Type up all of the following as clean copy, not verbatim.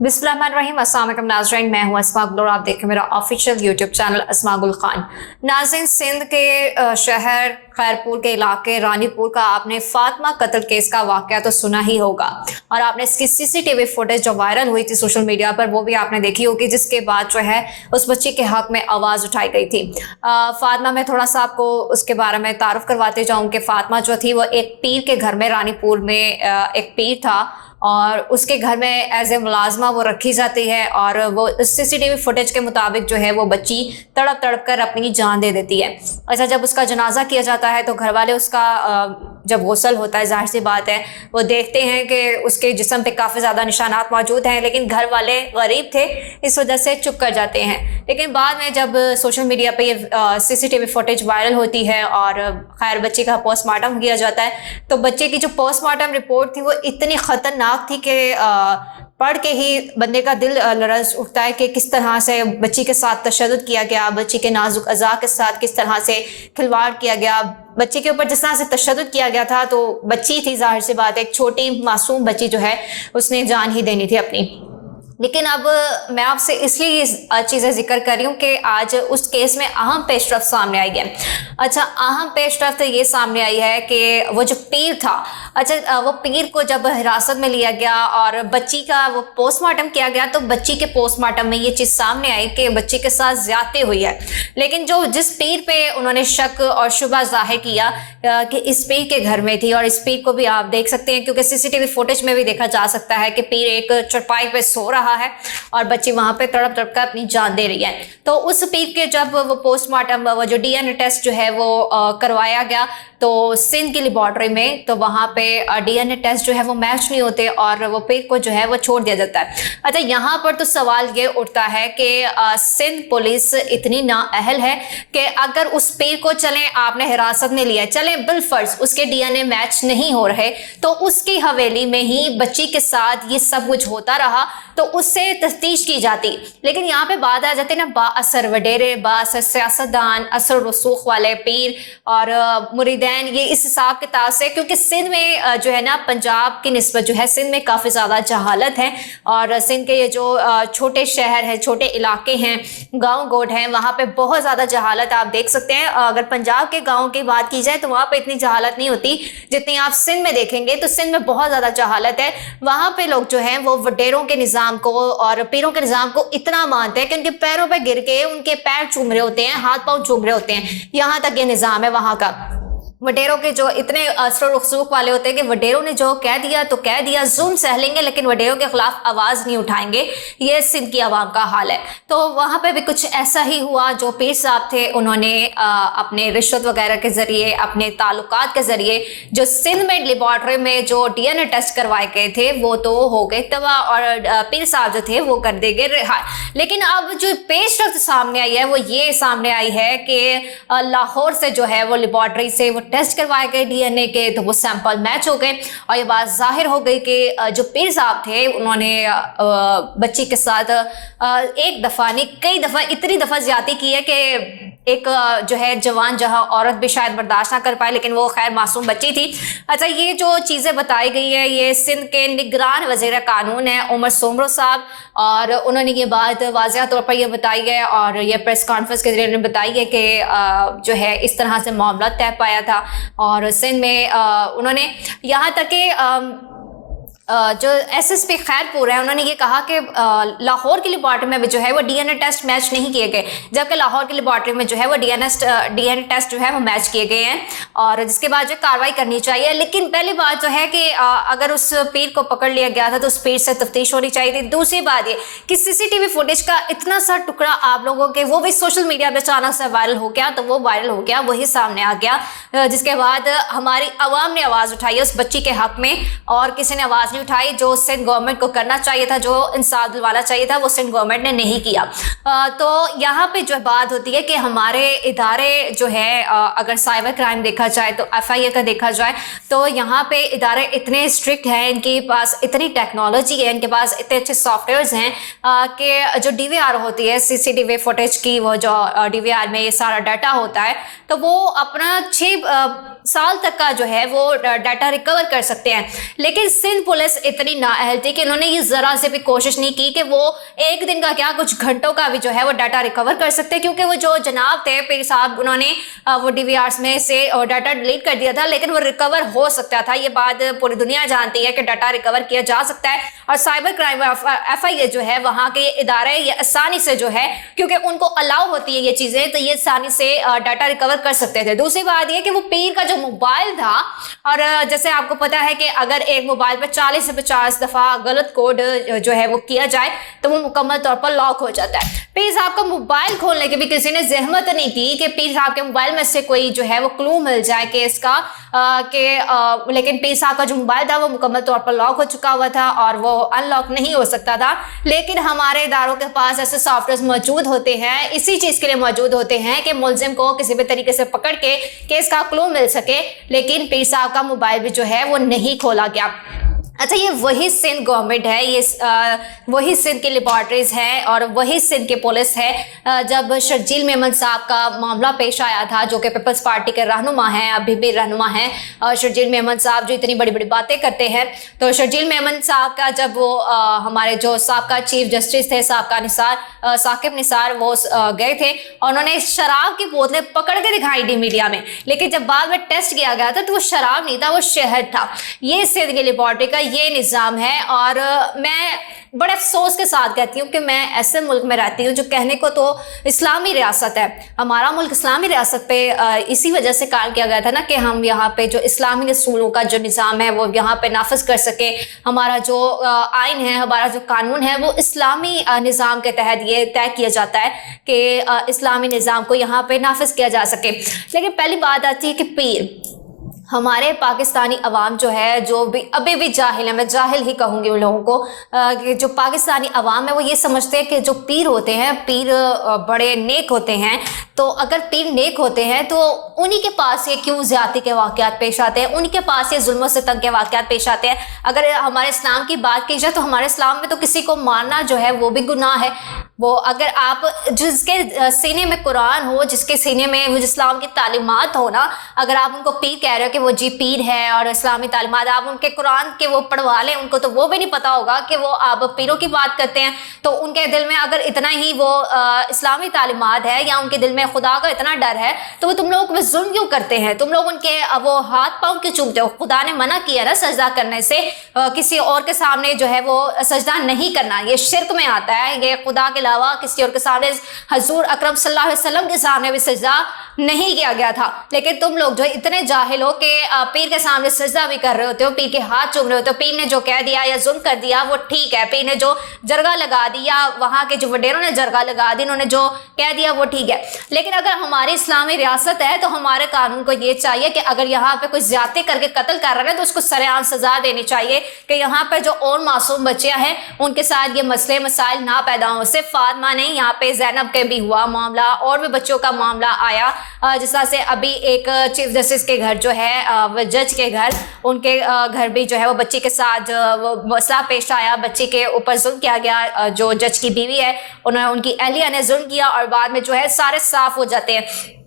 बिस्मिल्लाहिर्रहमानिर्रहीम। अस्सलाम वालेकुम नाज़रीन, मैं हूँ अस्मा गुल और आप देखें मेरा ऑफिशियल यूट्यूब चैनल अस्मा गुल खान। नाज़रीन, सिंध के शहर खैरपुर के इलाके रानीपुर का आपने फातिमा कत्ल केस का वाक़या तो सुना ही होगा और आपने इसकी सीसीटीवी फुटेज जो वायरल हुई थी सोशल मीडिया पर वो भी आपने देखी होगी, जिसके बाद जो है उस बच्ची के हक़ में आवाज़ उठाई गई थी। फातिमा, मैं थोड़ा सा आपको उसके बारे में तारुफ करवाते जाऊँ कि फातिमा जो थी वो एक पीर के घर में रानीपुर में एक पीर था और उसके घर में एज ए मुलाजमा वो रखी जाती है और वो सीसीटीवी फुटेज के मुताबिक जो है वो बच्ची तड़प तड़प कर अपनी जान दे देती है। अच्छा, जब उसका जनाजा किया जाता है तो घर वाले उसका जब गुस्ल होता है, जाहिर सी बात है वो देखते हैं कि उसके जिस्म पे काफ़ी ज़्यादा निशानात मौजूद हैं, लेकिन घर वाले गरीब थे इस वजह से चुप कर जाते हैं। लेकिन बाद में जब सोशल मीडिया पे ये सीसीटीवी फुटेज वायरल होती है और खैर बच्ची का पोस्टमार्टम किया जाता है तो बच्चे की जो पोस्टमार्टम रिपोर्ट थी वो इतनी ख़तरनाक थी कि पढ़ के ही बंदे का दिल लरज़ उठता है कि किस तरह से बच्ची के साथ तशद्दुद किया गया, बच्ची के नाजुक अज़ा के साथ किस तरह से खिलवाड़ किया गया, बच्चे के ऊपर जिस तरह से तशद्दुद किया गया था। तो बच्ची थी, जाहिर सी बात है एक छोटी मासूम बच्ची जो है उसने जान ही देनी थी अपनी। लेकिन अब मैं आपसे इसलिए ये चीज़ें जिक्र कर रही हूँ कि आज उस केस में अहम पेशरफ्त सामने आई है। अच्छा, अहम पेशरफ्त ये सामने आई है कि वो जो पीर था, अच्छा वो पीर को जब हिरासत में लिया गया और बच्ची का वो पोस्टमार्टम किया गया तो बच्ची के पोस्टमार्टम में ये चीज़ सामने आई कि बच्ची के साथ ज़्यादती हुई है। लेकिन जो जिस पीर पे उन्होंने शक और शुबा ज़ाहिर किया कि इस पीर के घर में थी, और इस पीर को भी आप देख सकते हैं क्योंकि सीसीटीवी फुटेज में भी देखा जा सकता है कि पीर एक चौपाई पे सो रहा है और बच्ची वहां पे तड़प तड़प कर अपनी जान दे रही है। तो उस पीर के जब वो पोस्टमार्टम वो जो डीएनए टेस्ट जो है वो करवाया गया तो सिंध की लेबॉर्ट्री में, तो वहाँ पे डीएनए टेस्ट जो है वो मैच नहीं होते और वो पीर को जो है वो छोड़ दिया जाता है। अच्छा, यहाँ पर तो सवाल ये उठता है कि सिंध पुलिस इतनी नाअहल है कि अगर उस पीर को चलें आपने हिरासत में लिया, चलें बिलफर्ज उसके डीएनए मैच नहीं हो रहे तो उसकी हवेली में ही बच्ची के साथ ये सब कुछ होता रहा तो उससे तफ्तीश की जाती। लेकिन यहाँ पे बात आ जाती है ना बाअसर वडेरे, बाअसर सियासतदान, असर रसूख वाले पीर और मुरीदैन, ये इस हिसाब किताब से, क्योंकि सिंध में जो है ना पंजाब की निस्बत जो है सिंध में काफ़ी ज़्यादा जहालत है और सिंध के ये जो छोटे शहर हैं, छोटे इलाके हैं, गाँव गोड हैं, वहाँ पे बहुत ज़्यादा जहालत आप देख सकते हैं। अगर पंजाब के गाँव की बात की जाए तो वहाँ पे इतनी जहालत नहीं होती जितनी आप सिंध में देखेंगे। तो सिंध में बहुत ज़्यादा जहालत है। वहाँ पे लोग जो हैं वो वडेरों के निज़ाम को और पीरों के निज़ाम को इतना मानते हैं कि उनके पैरों पे गिर के उनके पैर चूम रहे होते हैं, हाथ पांव चूम रहे होते हैं। यहाँ तक ये निज़ाम है वहाँ का। वडेरों के जो इतने असर रसूख वाले होते हैं कि वडेरों ने जो कह दिया तो कह दिया, जुल्म सह लेंगे लेकिन वडेरों के खिलाफ आवाज़ नहीं उठाएंगे। ये सिंध की आवाम का हाल है। तो वहाँ पे भी कुछ ऐसा ही हुआ। जो पीर साहब थे उन्होंने अपने रिश्वत वगैरह के ज़रिए, अपने ताल्लुकात के ज़रिए जो सिंध में लेबॉर्ट्री में जो डीएनए टेस्ट करवाए गए थे वो तो हो गए तबाह और पीर साहब जो थे वो कर दे गए रिहा। लेकिन अब जो पेशरफ्त सामने आई है वो ये सामने आई है कि लाहौर से जो है वो लेबॉर्ट्री से वो टेस्ट करवाए गए डीएनए के, तो वो सैंपल मैच हो गए और ये बात जाहिर हो गई कि जो पीर साहब थे उन्होंने बच्ची के साथ एक दफ़ा नहीं कई दफ़ा, इतनी दफ़ा ज्यादती की है कि एक जो है जवान जहां औरत भी शायद बर्दाश्त ना कर पाए, लेकिन वो खैर मासूम बच्ची थी। अच्छा, ये जो चीज़ें बताई गई है ये सिंध के निगरान वज़ीर कानून है उमर सोमरो साहब, और उन्होंने ये बात वाज़िह तौर पर यह बताई है और ये प्रेस कॉन्फ्रेंस के जरिए उन्होंने बताई है कि जो है इस तरह से मामला तय पाया था। और सिंध में उन्होंने यहाँ तक कि जो एसएसपी खैरपुर है उन्होंने ये कहा कि लाहौर की लेबॉर्ट्री में भी जो है वो डीएनए टेस्ट मैच नहीं किए गए, जबकि लाहौर की लेबॉर्ट्री में जो है वो डीएनए टेस्ट जो है वो मैच किए गए हैं और जिसके बाद जो कार्रवाई करनी चाहिए। लेकिन पहली बात जो है कि अगर उस पीर को पकड़ लिया गया था तो उस पीर से तफ्तीश होनी चाहिए थी। दूसरी बात ये कि सीसीटीवी फुटेज का इतना सा टुकड़ा आप लोगों के वो भी सोशल मीडिया पर अचानक से वायरल हो गया, तो वो वायरल हो गया, वही सामने आ गया, जिसके बाद हमारी आवाम ने आवाज़ उठाई उस बच्ची के हक़ में और किसी ने आवाज़ उठाई। जो सिंध गवर्नमेंट को करना चाहिए था, जो इंसाफ दिलवाना चाहिए था, वो सिंध गवर्नमेंट ने नहीं किया। तो यहाँ पे जो बात होती है कि हमारे इदारे जो है अगर साइबर क्राइम देखा जाए तो एफआईए का देखा जाए तो यहाँ पे इदारे इतने स्ट्रिक्ट हैं, इनके पास इतनी टेक्नोलॉजी है, इनके पास इतने अच्छे सॉफ्टवेयर्स हैं कि जो डीवीआर होती है सीसीटीवी फुटेज की, वो जो डीवीआर में ये सारा डाटा होता है तो वो अपना साल तक का जो है वो डाटा रिकवर कर सकते हैं। लेकिन सिंध पुलिस इतनी नाअहल थी कि उन्होंने ये ज़रा से भी कोशिश नहीं की कि वो एक दिन का क्या कुछ घंटों का भी जो है वो डाटा रिकवर कर सकते हैं, क्योंकि वो जो जनाब थे पीर साहब, उन्होंने वो DVRs में से डाटा डिलीट कर दिया था, लेकिन वो रिकवर हो सकता था। ये बात पूरी दुनिया जानती है कि डाटा रिकवर किया जा सकता है, और साइबर क्राइम FIA जो है वहाँ के इदारे ये आसानी से जो है, क्योंकि उनको अलाउ होती है ये चीज़ें, तो ये आसानी से डाटा रिकवर कर सकते थे। दूसरी बात ये कि वो पीर का जो मोबाइल था, और जैसे आपको पता है कि अगर एक मोबाइल पर 40 से 50 दफ़ा गलत कोड जो है वो किया जाए तो वो मुकम्मल तौर पर लॉक हो जाता है। पीर साहब का मोबाइल खोलने की भी किसी ने जहमत नहीं की कि पीर साहब के मोबाइल में से कोई जो है वो क्लू मिल जाए केस का, लेकिन पीर साहब का जो मोबाइल था वो मुकम्मल तौर पर लॉक हो चुका हुआ था और वो अनलॉक नहीं हो सकता था। लेकिन हमारे इदारों के पास ऐसे सॉफ्टवेयर मौजूद होते हैं, इसी चीज़ के लिए मौजूद होते हैं कि मुलजिम को किसी भी तरीके से पकड़ के केस का क्लू मिल सके। लेकिन पीर साहब का मोबाइल भी जो है वो नहीं खोला गया। अच्छा, ये वही सिंध गवर्नमेंट है, ये वही सिंध की लेबॉर्ट्रीज है और वही सिंध की पुलिस है। जब शर्जील मेमन साहब का मामला पेश आया था, जो कि पीपल्स पार्टी के रहनुमा हैं, अभी भी रहनुमा हैं, शर्जील मेमन साहब जो इतनी बड़ी बड़ी बातें करते हैं, तो शर्जील मेमन साहब का जब वो हमारे जो साबका चीफ जस्टिस थे साकिब निसार, वो गए थे और उन्होंने शराब की बोतलें पकड़ के दिखाई दी मीडिया में, लेकिन जब बाद में टेस्ट किया गया था तो वो शराब नहीं था, वो शहद था। ये सिंध की लेबॉर्ट्री का ये निज़ाम है। और मैं बड़े अफसोस के साथ कहती हूँ कि मैं ऐसे मुल्क में रहती हूँ जो कहने को तो इस्लामी रियासत है, हमारा मुल्क इस्लामी रियासत पे इसी वजह से कायम किया गया था ना कि हम यहाँ पे जो इस्लामी रसूलों का जो निज़ाम है वो यहाँ पे नाफिज कर सके। हमारा जो आइन है, हमारा जो कानून है वो इस्लामी निज़ाम के तहत ये तय किया जाता है कि इस्लामी निज़ाम को यहाँ पे नाफिज किया जा सके। लेकिन पहली बात आती है कि पीर, हमारे पाकिस्तानी अवाम जो है, जो भी अभी भी जाहिल है, मैं जाहिल ही कहूँगी उन लोगों को, कि जो पाकिस्तानी अवाम है वो ये समझते हैं कि जो पीर होते हैं, पीर बड़े नेक होते हैं। तो अगर पीर नेक होते हैं तो उन्हीं के पास ये क्यों ज़्यादती के वाक़यात पेश आते हैं, उन्हीं के पास ये जुल्म सितम के वाक़यात पेश आते हैं। अगर हमारे इस्लाम की बात की जाए तो हमारे इस्लाम में तो किसी को मारना जो है वो भी गुनाह है। वो अगर आप जिसके सीने में कुरान हो, जिसके सीने में वो इस्लाम की तालीमात हो ना, अगर आप उनको पीर कह रहे हो कि वो जी पीर है और इस्लामी तालीमात, आप उनके कुरान के वो पढ़वा लें, उनको तो वो भी नहीं पता होगा कि वो आप पीरों की बात करते हैं। तो उनके दिल में अगर इतना ही वो इस्लामी तालीमात है या उनके दिल में खुदा का इतना डर है तो वो तुम लोगों को जुल्म क्यों करते हैं? तुम लोग उनके वो हाथ पाँव क्यों चूमते हो? खुदा ने मना किया ना सजदा करने से, किसी और के सामने जो है वो सजदा नहीं करना, ये शिर्क में आता है। ये खुदा के अलावा किसी और के सामने, हजूर अकरम सल्लल्लाहु अलैहि वसल्लम के सामने भी सजदा नहीं किया गया था। लेकिन तुम लोग जो इतने जाहिल हो कि पीर के सामने सजदा भी कर रहे होते हो, पीर के हाथ चूम रहे होते हो। पीर ने जो कह दिया या जुल्म कर दिया वो ठीक है, पीर ने जो जरगा लगा दिया, वहाँ के जो वडेरों ने जरगा लगा दी, उन्होंने जो कह दिया वो ठीक है। लेकिन अगर हमारी इस्लामी रियासत है तो हमारे कानून को ये चाहिए कि अगर यहाँ पे कोई ज्यादती करके कत्ल कर रहा है तो उसको सरेआम सजा देनी चाहिए, कि यहाँ पे जो और मासूम बच्चियाँ हैं उनके साथ ये मसले मसाइल ना पैदा हो। सिर्फ फातिमा नहीं, यहाँ पे ज़ैनब के भी हुआ मामला, और भी बच्चों का मामला आया। जिस तरह से अभी एक चीफ जस्टिस के घर जो है, जज के घर, उनके घर भी जो है वो बच्ची के साथ वो मसला पेश आया, बच्ची के ऊपर जुल्म किया गया। जो जज की बीवी है उन्होंने, उनकी अहलिया ने जुल्म किया और बाद में जो है सारे साफ हो जाते हैं।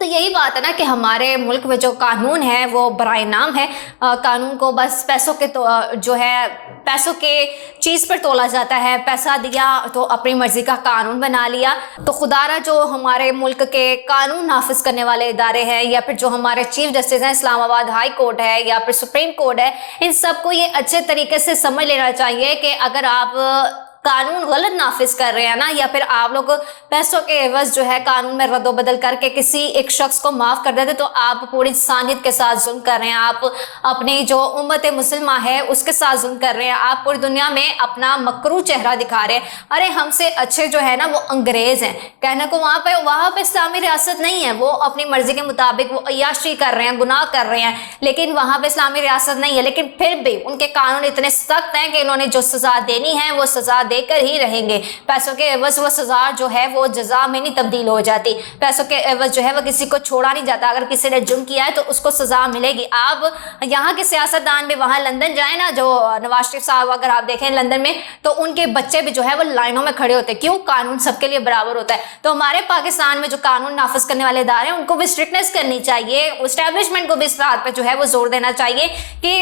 तो यही बात है ना कि हमारे मुल्क में जो कानून है वो बराए नाम है। कानून को बस पैसों के तो जो है पैसों के चीज़ पर तोला जाता है। पैसा दिया तो अपनी मर्जी का कानून बना लिया। तो खुदारा जो हमारे मुल्क के कानून नाफिज करने वाले इदारे हैं, या फिर जो हमारे चीफ जस्टिस हैं, इस्लामाबाद हाई कोर्ट है या फिर सुप्रीम कोर्ट है, इन सबको ये अच्छे तरीके से समझ लेना चाहिए कि अगर आप कानून गलत नाफिज कर रहे हैं ना, या फिर आप लोग पैसों के एवज जो है कानून में रद्दोबदल करके किसी एक शख्स को माफ़ कर देते, तो आप पूरी इंसानियत के साथ जुल्म कर रहे हैं। आप अपनी जो उम्मत मुसलमा है उसके साथ जुल्म कर रहे हैं। आप पूरी दुनिया में अपना मकरू चेहरा दिखा रहे हैं। अरे हमसे अच्छे जो है ना वो अंग्रेज़ हैं। कहने को वहाँ पे इस्लामी रियासत नहीं है, वो अपनी मर्जी के मुताबिक वो अय्याशी कर रहे हैं, गुनाह कर रहे हैं, लेकिन वहाँ पे इस्लामी रियासत नहीं है। लेकिन फिर भी उनके कानून इतने सख्त हैं कि इन्होंने जो सज़ा देनी है वो सज़ा دے کر ہی رہیں گے. پیسوں کے عوض وہ سزا جو ہے وہ جزا میں نہیں تبدیل ہو جاتی. پیسوں کے عوض جو ہے وہ کسی کو چھوڑا نہیں جاتا. اگر کسی نے جرم کیا ہے تو اس کو سزا ملے گی. آپ یہاں کے سیاستدان بھی وہاں لندن جائیں نا, جو نواز شریف صاحب اگر آپ دیکھیں لندن میں, تو ان کے بچے بھی جو ہے وہ لائنوں میں کھڑے ہوتے ہیں. کیوں؟ قانون سب کے لیے برابر ہوتا ہے. تو ہمارے پاکستان میں جو قانون نافذ کرنے والے ادارے ہیں ان کو بھی اسٹرکٹنیس کرنی چاہیے. اسٹیبلشمنٹ کو بھی اس بات پہ جو ہے وہ زور دینا چاہیے کہ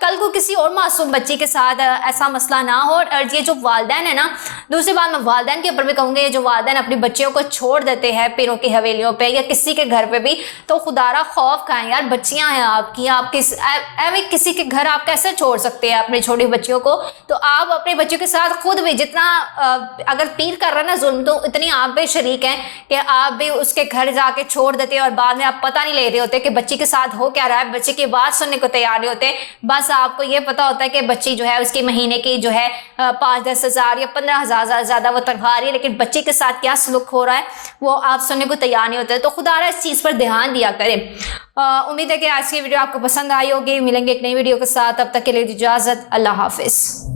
کل کو کسی اور معصوم بچی کے ساتھ ایسا مسئلہ نہ ہو. اور یہ جو والدین ہیں نا, دوسری بات میں والدین کے اوپر بھی کہوں گی, جو والدین اپنی بچیوں کو چھوڑ دیتے ہیں پیروں کی حویلیوں پہ یا کسی کے گھر پہ بھی, تو خدا را خوف کھائیں یار. بچیاں ہیں آپ کی, آپ کسی کے گھر آپ کیسے چھوڑ سکتے ہیں اپنی چھوٹی بچیوں کو؟ تو آپ اپنے بچوں کے ساتھ خود بھی جتنا اگر پیر کر رہا ہے نا ظلم, تو اتنی آپ بھی شریک ہیں کہ آپ بھی اس کے گھر جا کے چھوڑ دیتے ہیں اور بعد میں آپ پتہ نہیں لے رہے ہوتے کہ بچی کے ساتھ ہو کیا رہا ہے. بچے کی بات سننے کو تیار نہیں ہوتے. بس آپ کو یہ پتا ہوتا ہے کہ بچی جو ہے اس کی مہینے کی جو ہے 5-10 ہزار یا 15,000 زیادہ وہ تنخواہ آ رہی ہے, لیکن بچی کے ساتھ کیا سلوک ہو رہا ہے وہ آپ سننے کو تیار نہیں ہوتے. تو خدا را اس چیز پر دھیان دیا کریں. امید ہے کہ آج کی ویڈیو آپ کو پسند آئی ہوگی. ملیں گے ایک نئی ویڈیو کے ساتھ, تب تک کے لیے اجازت. اللہ حافظ.